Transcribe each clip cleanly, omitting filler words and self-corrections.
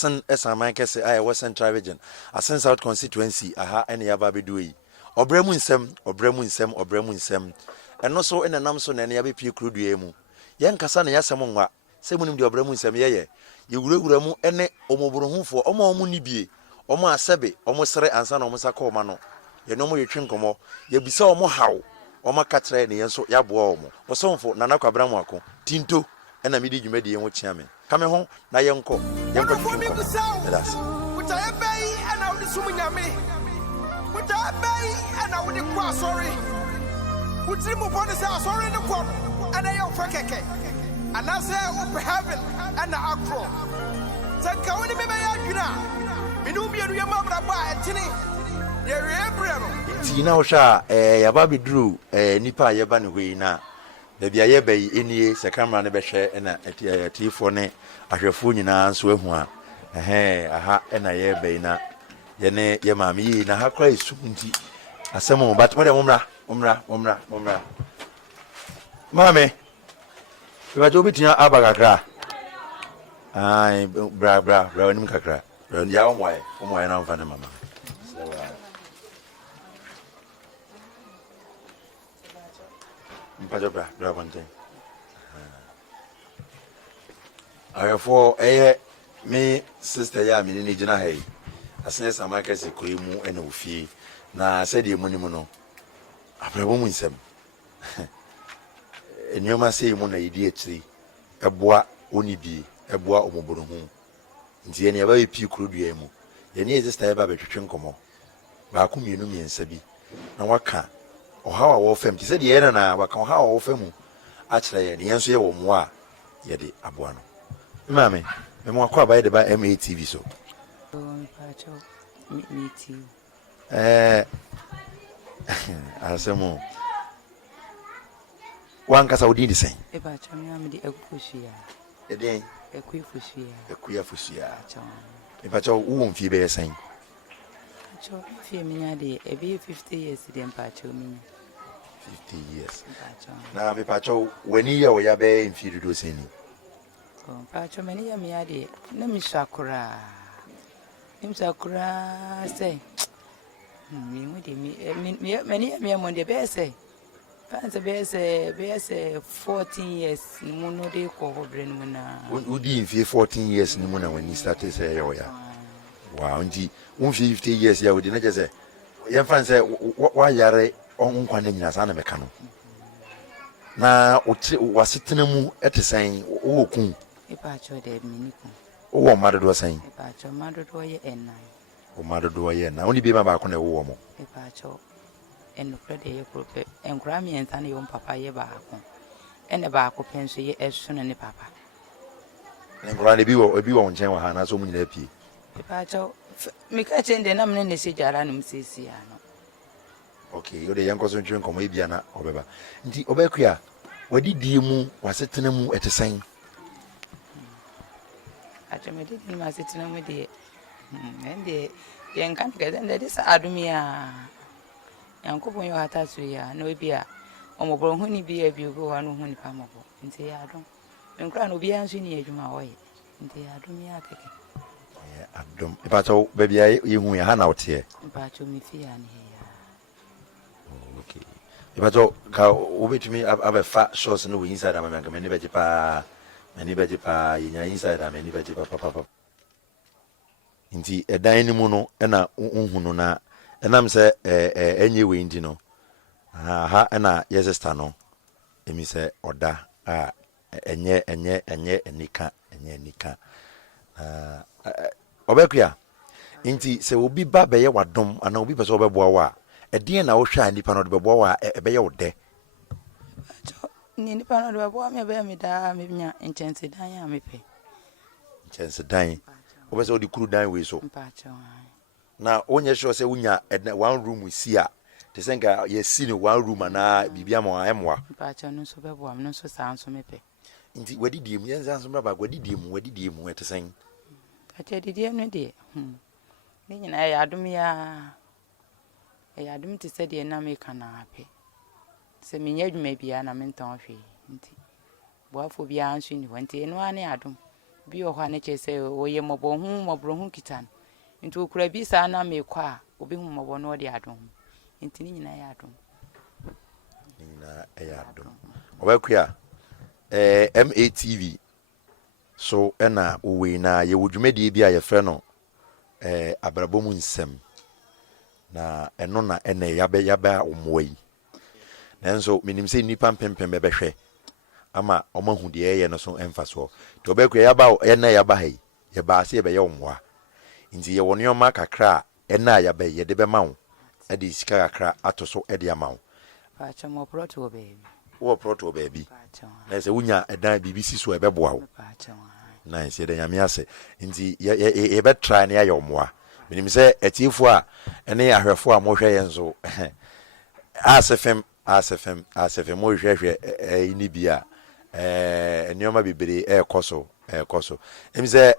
asen esaman kese aye West Central region asen South constituency aha ene yaba beduyi obremu nsem eno so ene nam so na ene yabe pie krodua mu yen kasa na yasem nwa se munim de obremu nsem ye wurawura mu ene omoborohufo omo nibie omo asebe omo sere ansa na omo saka oma no ye no mo yetwe nkomo ye bisa omo haw omo katre ne yenso yaboa omo osomfo nana kwabramu ako tinto ena midi dwumadi yen ho chiame kame ho na yenko that's Utabei ana udi sumunyame utabei ana udi kwa sorry utimu bone say sorry ne kwa ana yo fekeke ana say up heaven ana akro sanka woni me ya dwuna minu bienu ye mabra ba etini ye rebre no ti na wo sha yaba bidru nipa yeba ne hoi na da bia ye bai enie se camera ne behwe na atifo ne ahwefo nyina nso ahu a aha na ye bai na ye ne ye maami yi na ha kra isu nti asemo but mo de momra mame we jo bitia abagakra ai bra onim kakra ya omwae na mfa ne mama mpajobra bonten ayefo me sister ya me ni gina hai asene samaka se koimu ena ofie na sede emu no abrabo mu nsem enioma sei mu na yidi akiri eboa onibie eboa omoboro hu nti ene aba epi krodua mu ye ne sister eba betwetwe nkomo ba ku mienu miensa bi na waka ohawa wo fam ti se de ye na waka ohawa wo famu a kire ye ne yenso ye wo mo a ye de aboa no mame me mo akwa ba ye de ba MATV so asemo wanka saudi ni sen e ba cha mi amdi ekufushia eden ekufushia e ba cha wo mfi be sen cho fi mi nya de e be 50 years de mpa cha mi 50 years na me pa cha wani ya wo ya be mfi do seni mpa cha meni ya mi ade na mi shakura say mi mo de mi meni ya mi mo de be say fanse be say 14 years ni mo no de ko hobre ni mo na udi mfi 14 years ni mo na wani start say ya wo ya wow nji 50 years ya odi na je say ye fanse wa yare on kwa na nyina sa na meka no na wasetena mu etesen wo kun ipa cho de mi ni kun wo madodo san ipa cho madodo ye enai wo madodo ye na oni bi ba ko na wo mo ipa cho eno krede ye prope enkura mi ensa ne yo papa ye ba ko ene ba ko penso ye eso ne papa enkura ne bi wo nchen wa ha na so mu nyina pie ipa cho mi ka chende na mne ne se jara no msesi ya no okay yo de yanko so ntwen komo ebia na obeba nti obekua wadidie mu wasetena mu etesen atemedi ni masetena mu de ende yen kan ga ende de sa adumia yankopon yo hata so ya na obia omoboro hu ni bia bi ogo wa no hu ni pa mobo nti ya adum enkra no bia nso ni adwuma wo ye nti ya adumia keke adum ipato bebia yehu ya ha na wote ipato mi fi ya ni ya okay ipato ka obetumi abefa shows no inside am am mani beje pa yinya inside am mani beje pa nti edan ni mu no na unhunu na enam se enye we ndi no ha na yes sister no emi se oda a enye enika obekua nti se obi ba beye wadom ana obi pese obeboa wa edien na wo hwa nipa no de beboa wa ebeye wode ni nipa no de beboa me be me da me nya intense dan ya me pe intense dan obese odi kuru dan we so mpacho na onye sure se unya one room si a te senga ye si ni one room na bibia mo emwa mpacho no so beboa me no so sa nso me pe nti wadidi mu yenza nso mra ba wadidi mu te sen ate didi no de ni nyina ya adum ya adum te se de na me kana pe se me nya adwuma bia na me nton hwe nti boafo bia nso ni wanti eno ane adum bi o hwa ne chese o ye mobro hu kitan nti okura bi sa na me kwa obi hu mobo no de adom nti ni nyina ya adom na ya adom obekua MATV so ena uwe na ye wodwumadi bi a ye frɛ no abrabom nsɛm na eno na ene yaba omoi nanso minim sɛ nipa mpempem bɛhwɛ ama omahu de ye no so emfaso to obekua yaba ena yaba hai ye ba se be ye omwa nti ye woni oma kakra ena yaba ye de be mawo e de sika kakra atoso e de amawo pa chamo proto baby wo proto baby na sɛ wunya edan BBC so ebeboa wo na nsi de nyame ase nti ye be try na ya omwa minim sɛ etiefo a ene ahwefo a mo hwɛ ye nso asefem mo hwehwe ni bia enioma bibere ekoso emi sɛ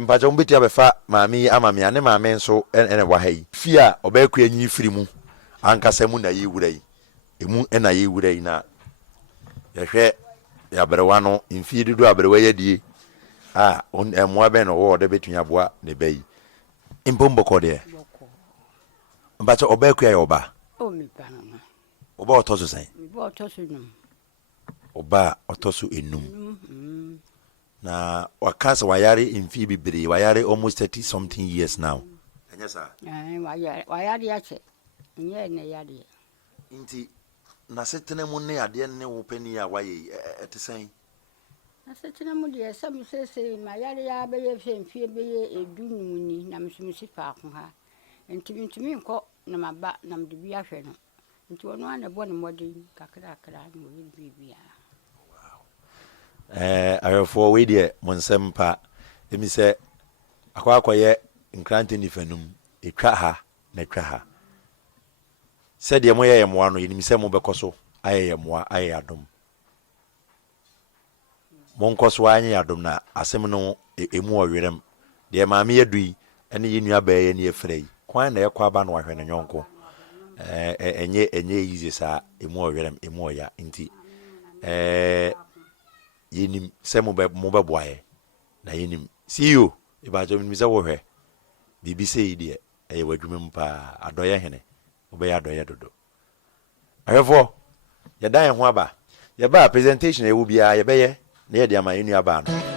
mpacho mbeti abefa maami amami ane maami nso ene wa hai fi a obaku anyi firi mu ankasa mu na yi wura yi emu ena yi wura yi na yehwe ya berewa no mfi dido aberewa yadie on emoa ben wo de betunya boa ne bayi impombo kode mpacho obaku ya oba o mi bana oba otoso san mi bo otoso num oba otoso enum na wakasa wayare imfi bibiri wayare almost 30 something years now anyasa wayare ache nye ne yade nti na setena mu ne ade ne wo pani a waye etesan na setena mu de sam sese mayare ya be ye femfie be ye edunum ni na msumsi fa ko ha ntimi nko na maba na mde bi ahwe no nti wono ana bo ne modin kakra no ye bibia ayefo we de monsempa emi se akwakoye nkrante nifanum etwa ha na twa ha se de moye yemoa no yenim se mo bekoso aye yemoa aye adom monkoso anye adom na asem no emu owerem de maame yadui ene ye nua ba ye ne efrei kwan na yekwa ba no ahwe ne nyonko enye easy sa emu owerem emu oya nti yenim se mo be boaye na yenim CEO ibajo mi se wo hwe bibi se ide e wadwumem pa adoye hene obe ya adoye dodo ahefo ye dan ho aba ye ba presentation e wo bia ye be ye na ye de ama yenu aba no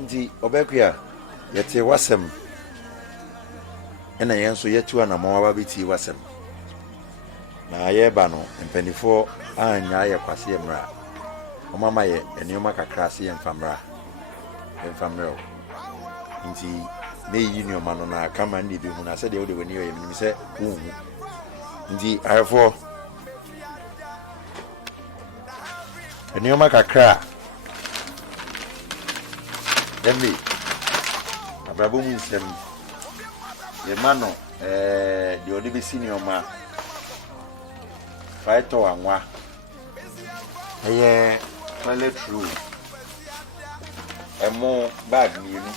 nti obekua yete wasem ena yenso yetu ana mo aba beti wasem na ye ba no mpanifo anya ye kwase emra omama ye enioma kakra se emfamra nti me yi ni oma no na kama ndi bi hu na se de wode wani ye mi se hu nti ayefo enioma kakra Demi abrabom nsem ye mano de odi be senior ma fighter anwa eye toilet roll emo bag ni nu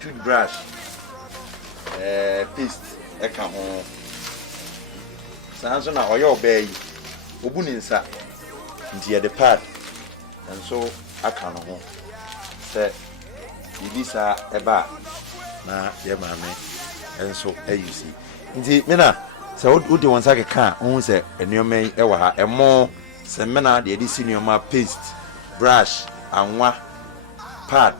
toothbrush paste eka ho sanso na oyo obey obu ni nsa nti ye de pad enso aka no ho se ibisa eba na ye maame enso ayusi nti mena se wodi won sake ka ohun se enuomen e wa ha emo se mena de edi senior paste brush anwa pad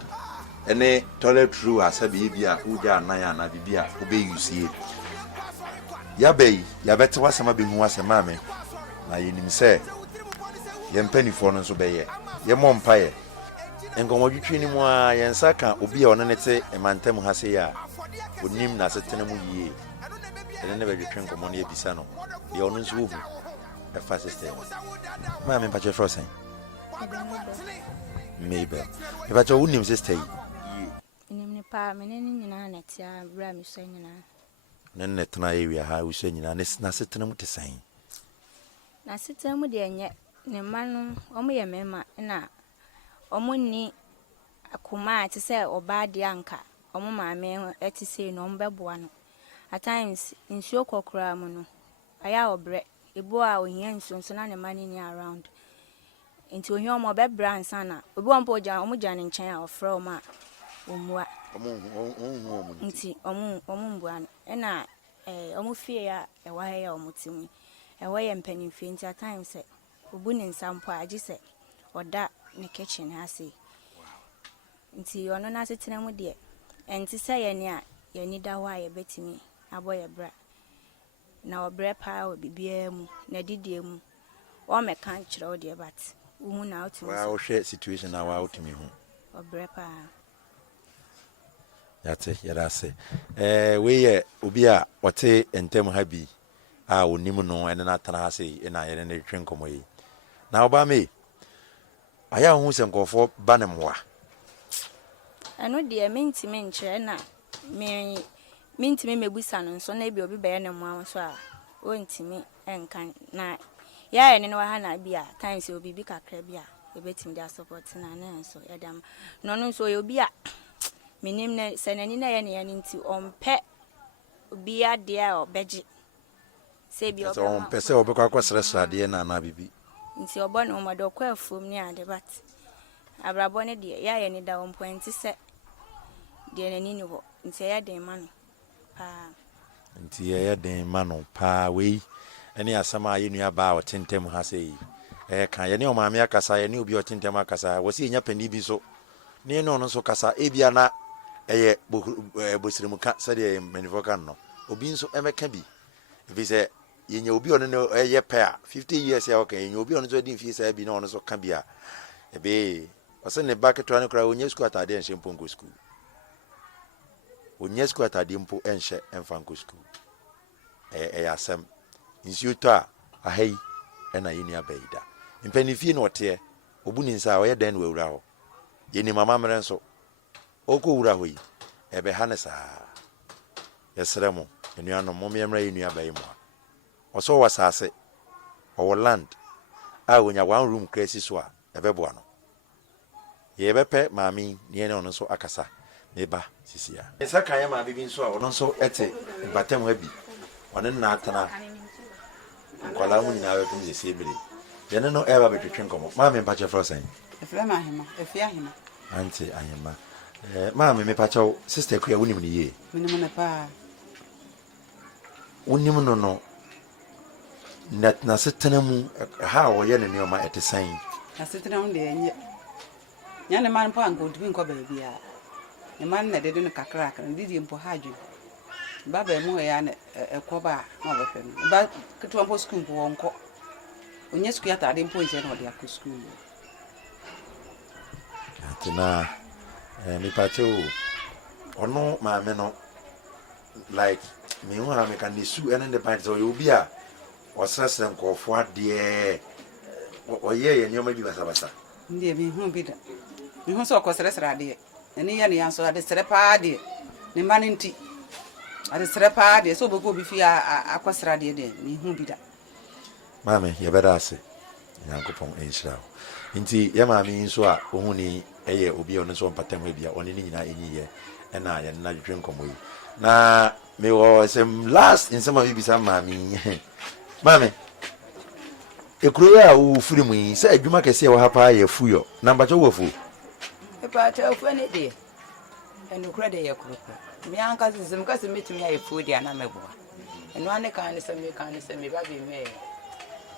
ene toilet roll asabi bia uja anan na bibia obeyusi yabei yabete wasema be hu wasema me na yenim se ye mpanifo no so be ye mo mpaye nkɔmmɔdwetwe ni mu a yɛnsa ka obi a ɔno ne te mantam ha se ya onim na setena mu yie ɛne ne bɛdwetwe nkɔmmɔ no yɛbisa no deɛ ɔno nso wohu ɛfa sister ma me mpakyɛ frɔ sɛn Mabel mepakyɛ wonim sister yi nim ne pa me ne nyina na tia bra me so nyina ne ne tena area ha wo so nyina ne na setena mu te sɛn na setena mu de enye ne ma no omo ye mema na omo ni akoma ate se oba de anka omo maame ate se no omo beboa no at times nsuo kokora mu no aya obre ebo a ohia nsuo na ne ma ni around nti ohia omo bebra nsa na obi won po ja omo ja ne nchen a ofra omo a omua nti omo mbua no na omo fie ya ewa ha ya omo timi ewa ye mpanimfie nti at times obu ne nsampo agi se oda ne kitchen ha se nti ono na setena mu de enti se ye ne a ye ni da ho a ye betimi aboye bra na obre pa o bibia mu na didie mu o me kan kire o de but uhu na otimi wa wo hwe situation na wa otimi hu obre pa yate yerase we ye obi a wote entem ha bi a onim no ene na tana ha se na ye ne twen komo yi na oba me aya hu se nkofo ba ne moa eno de mentimi nkire na mentimi mebusa no so na bi obi be ne moa so a o ntimi enkan na ya ene no ha na bia times obi bi kakra bia ebetim dia support na na so yadam no no so obi a minim na senani na ye ne nti ompe obi ade a obeji se bi obi ompe se obi kwa kwasra de na bibi nti obo no mo do kwa afum ni ade but abrabo ne de ya ye ne da on point se de nani ni ho nti ya den ma no pa nti ya den ma no pa we ene asama ye nua ba o tentem ha sei kan ye ne o maame akasa ye ne obi o tentem akasa wo se nya pani bi so ne no no so kasa ebia na eye bosirimu ka se de manifo kan no obi nso emeka bi ebi se ye nya obi ono no eye pair 50 years ya okay ye nya obi ono so din fi se bi na ono so ka bia ebe o se ne baketo an kra onye school atade enhye mponko school onye school atade mpo enhye emfanko school asem nsi oto a ahai ena yenu abaida mpanifie no ote obu ni nsa o ye den wawura ho ye ni mama mere nso oko wura ho yi ebe hanesa yesremo enu ano mom ye mra yenu abai mo oso wasase o land a wonya one room crazy so a ebebo ano ye bepe maami ne ne ono so akasa meba sisia esa kan ye maami bi nso a ono so ete batem ha bi ono na atana kwala hu nyina wetu ze ebele ye ne no eba betwetwe nkomo maami mpa che frosen efrema ahema efia ahema anti ahema maami me pa che sister ku ya wonim ne ye minimo na pa wonim no no na setena mu ha wo ye ne ne o ma etesan na setena hu de enye nya ne man pa anko tumi nko ba bia ne man na de no kakra kakra didi mpo haju baba mu ya na ekoba ma ba fe no ba keto mpo school mpo wonko onye school ya tade mpo nche na ode akọ school atina mi pacho ono ma me no like me hu ha me kan nesu ene de part so you bi a osresen nkofo ade oye ye nyoma bi basa ndi mi hu bi da mi hu so ko sresra ade ene ya ne ya so ade sre pa ade ne man nti ade sre pa ade so bogo bi fi akosra ade de mi hu bi da mame ye beda ase nyankopon enhyira nti ye mame nso a ohu ni eye obi ono so mpatam bia oni ni nyina enyiye ena ye na dwetwe nkomo yi na me wo sem last in some of you be some mame ekuro ya wo firi mu yi se adwuma kese wo hapa ya fuyo namba cho wo fu e pa cha fu ne de enu kura de ya kuro mi anka zim ka se metumi ya fu de ana mebo enu ane kan se me ba bi me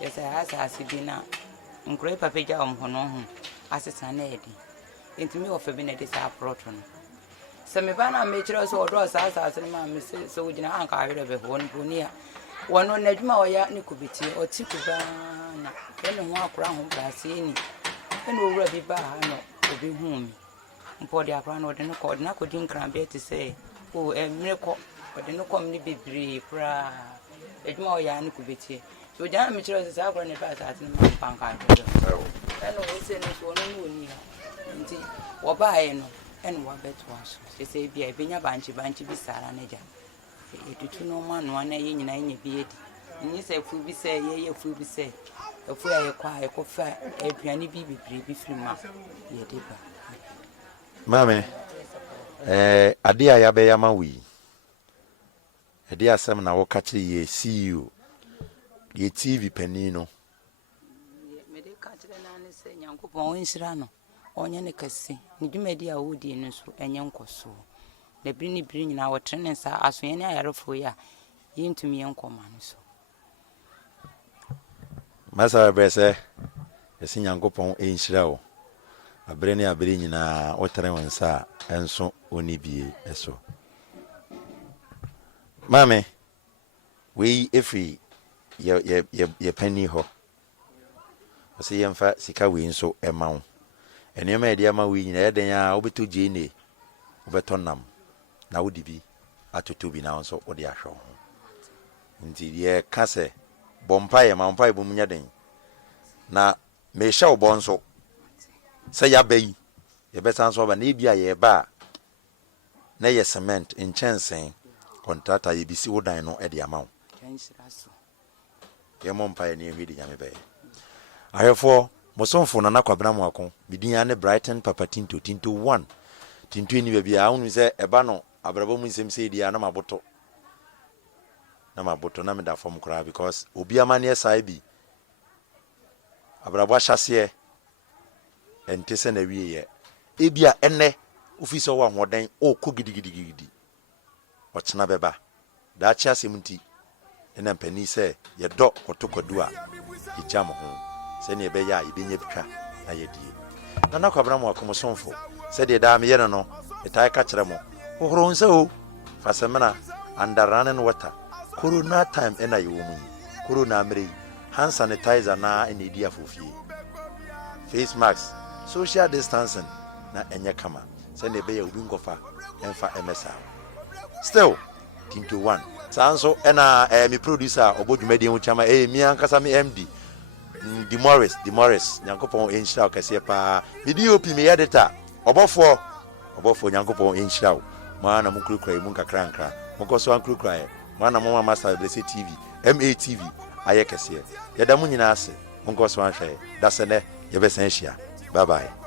ya sa asa bi na nkuro papa ja omhono ho asesa na edi entimi ofa bi na de sa proto no se me ba na me kire so odo sa se ma me se wo gina anka ahwere be ho no ni wono na adwuma oya ne kubiti oti kuba na ene ho akora ho brase ni ene owura bi ba ha no obi hu me mpo de akra no de no ko de na ko di nkran be te say o miracle de no kom ni bebre pra ejuma o ya ni ko betie so ja me kire say akra ne ba sa ati na panka do eno we say no so no ni ha nti wo ba ye no eno wa beto aso say bia be nya banchi bi sara na ja etutu no ma no na ye nyina nya bi edi ni say fu bi say ye fu bi say fu ya ye kwa ye ko fa aduane bi bebre bi firima ye de ba mame ade a ya be ya ma wi ade asem na wo ka kire ye CEO ye TV panino me de ka kire na ne say nyankopon won hira no onye ne kase ni dwumadi a wodi no so enye nkoso na biri ni biri nyina wo trene nsa aso ye ne ayarefo ya yintumi yenkoma no so masa brese esi nyankopon enhira wo abere ne abere nyina wo trene wonsa enso oni bie eso mame we efri ye penny ho ose yemfa sika we nso ema wo enema ede ama we nyina eden a obeto jene obeto nam na wodi bi atoto bi na nso ode ahwe ho nti ye kase bompa ye mampa ye bumunya den na me hye obo nso se ya bayi ye beta nso ba na bia ye ba na ye cement in chensen contractor ye bisi wodan no ede ama wo ye mompa ye ne hwedi nyame be ayefo mosonfo na nakwabena mu akon bidinya ne Brighton Papa Tinto 1 tinto ni bia a hunu se eba no abrabo mu nsem se dia na maboto na me da fom kra because obi amane sai bi abrabo ahyase ente se na wiye ebia enne ofisi owa hoden o ko gidigidi o chena beba da chia semti ena mpani se ye do kotokodu a ijam ho se ne be ya ibenye bitwa na ye die na nakwabena mu akon mosonfo se de da me ye no etai ka kire mo ohoro nse o fasemena under running water corona time ena yomu corona mre hand sanitizer na enedi afofie face mask social distancing na enye kama se ne be ya obi ngofa emfa MSA still Tinto 1 sanso ena mi producer obodwumadi hu chama mi ankasa mi MD di Morris nyankopon enhira okase pa video pi me editor obofo nyankopon enhira maana mukurukura mu nkakra mukoso ankurukura maana mama master blessed TV MATV ayekese yeda mu nyina ase mukoso anhwe dasene yebesen hia bye bye